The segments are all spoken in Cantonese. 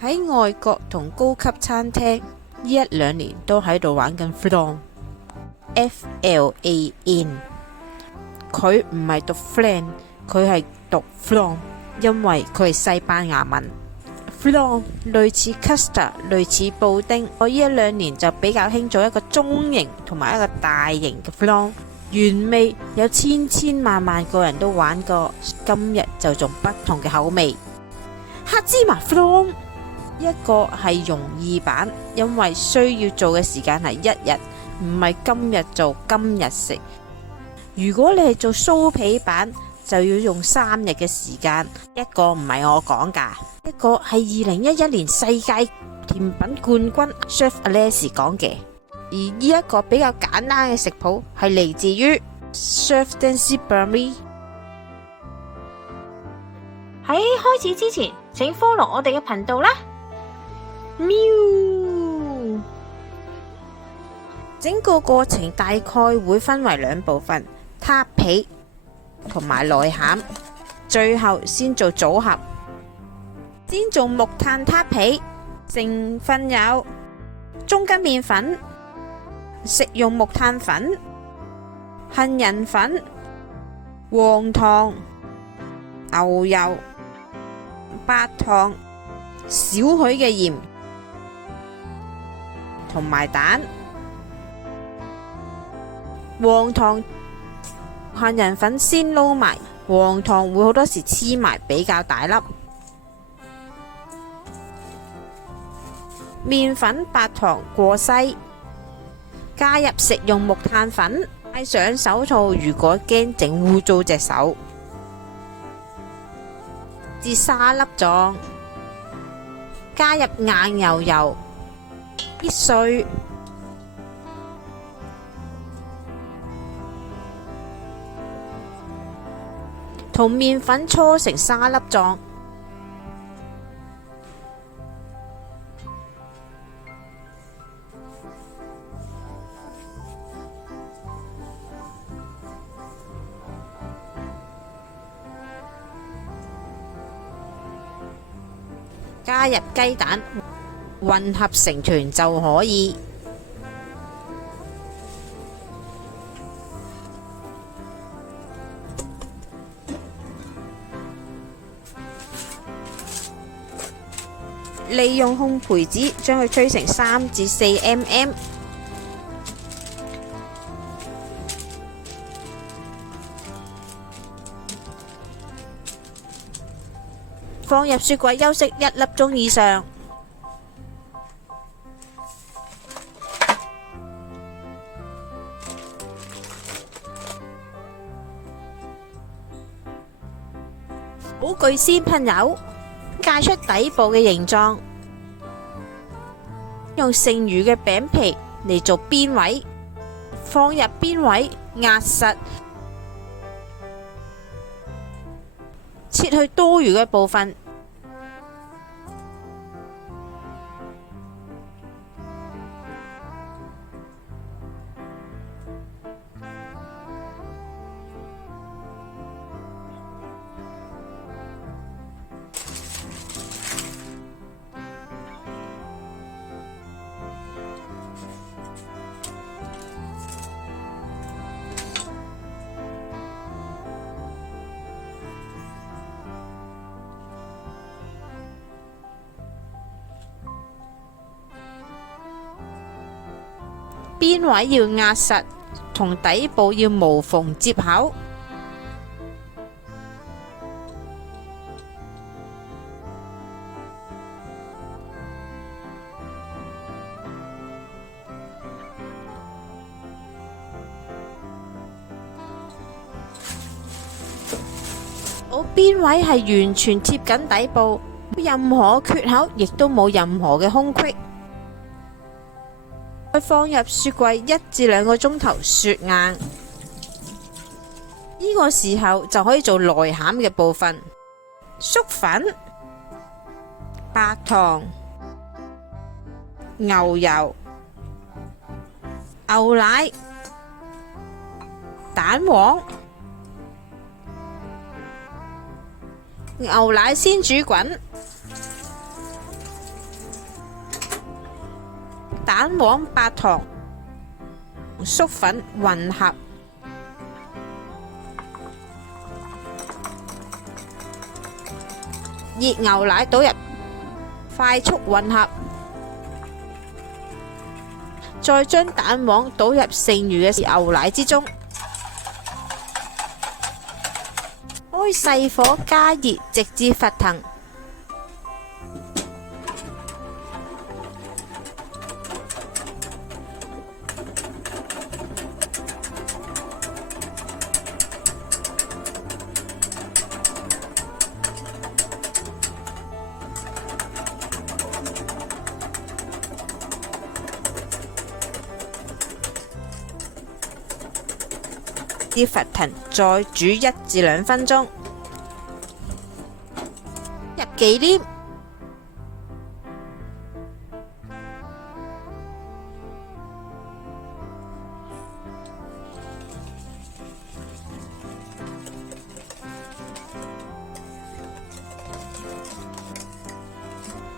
喺外國同高級餐廳呢一兩年都喺度玩緊 flan，F-L-A-N。佢唔係讀 flan， 佢係讀 flan， 因為佢係西班牙文。flan 類似 custard， 類似布丁。我呢一兩年就比較興做一個中型同埋一個大型嘅 flan， 原味有千萬個人都玩過，今日就做不同嘅口味。黑芝麻 flan 一個係容易版，因為需要做嘅時間係一日，唔係今日做今日食。如果你係做酥皮版，就要用3日嘅時間。一個唔係我講㗎，一個係2011年世界甜品冠軍 Chef Alex 講嘅。而呢一個比較簡單嘅食譜係嚟自於 Chef Dancy Burmy。喺開始之前，請 follow 我哋嘅頻道啦。喵！整個過程大概會分為2部分，撻皮同埋內餡，最後先做組合。先做木炭撻皮，成分有中筋麵粉、食用木炭粉、杏仁粉、黃糖、牛油、白糖、少許嘅鹽同埋蛋。黃糖、杏仁粉先撈埋，黃糖會好多時黐埋比較大粒。麵粉、白糖過篩，加入食用木炭粉，戴上手套，如果驚整污糟隻手。至沙粒狀，加入硬牛油，搣碎，同麵粉搓成沙粒狀。加入雞蛋，混合成團就可以。利用烘焙紙將佢吹成3至4 mm。放入雪櫃休息1粒鐘以上。寶具先噴油，界出底部嘅形狀，用剩餘嘅餅皮嚟做邊位，放入邊位壓實，切去多餘嘅部分。邊位要壓實，同底部要無縫接口。我邊位係完全貼緊底部，冇任何缺口，亦都冇任何嘅空隙。再放入雪櫃1至2個鐘頭雪硬，呢個時候就可以做內餡嘅部分：粟粉、白糖、牛油、牛奶、蛋黃。牛奶先煮滾，蛋黃、白糖、粟粉混合，熱牛奶倒入，快速混合，再將蛋黃倒入剩餘嘅牛奶之中，開細火加熱，直至沸騰。至沸騰，再煮1至2分鐘。入忌廉，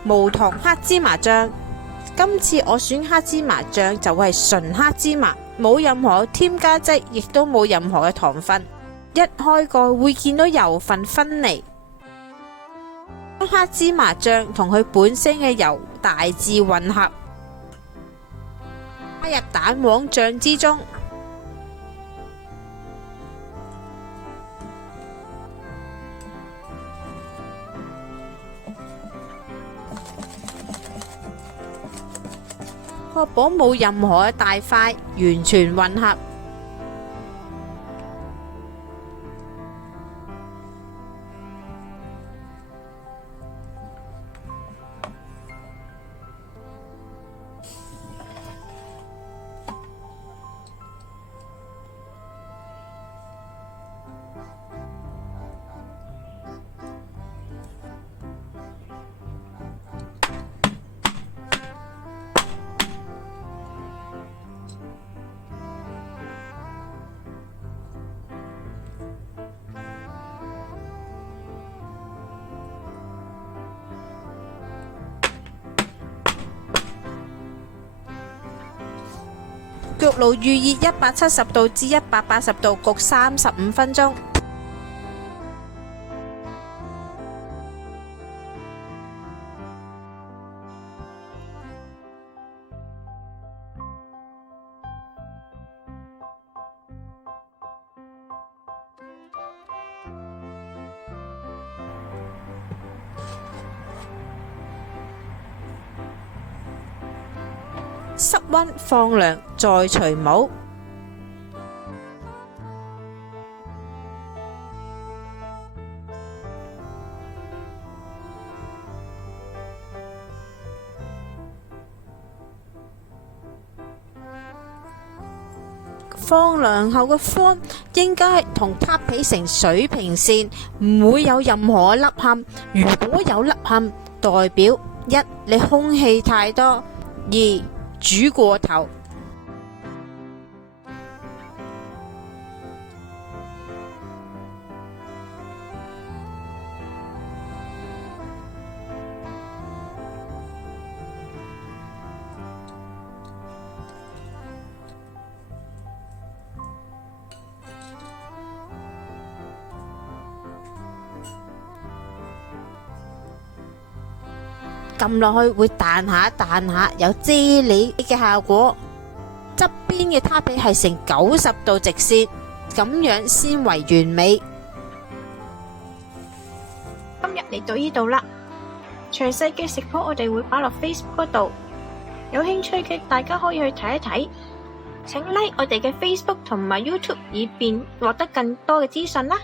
無糖黑芝麻醬。今次我選黑芝麻醬就會係純黑芝麻，冇任何添加劑，亦都冇任何嘅糖分。一開蓋會見到油分分離，將黑芝麻醬同佢本身嘅油大致混合，加入蛋黃醬之中，確保冇任何嘅大塊，完全混合。焗爐預熱170度至180度焗35分鐘。室溫放涼，再除帽。放涼後嘅方應該同撻皮成水平線，唔會有任何嘅凹陷。如果有凹陷，代表一你空氣太多，二煮過頭。撳落去會彈下彈下，有啫喱嘅效果。側邊嘅撻皮係成90度直線，咁樣先為完美。今日嚟到呢度啦，詳細嘅食譜我哋會擺落 Facebook 嗰度，有興趣嘅大家可以去睇一睇。請 like 我哋嘅 Facebook 同埋 YouTube，以便獲得更多嘅資訊啦。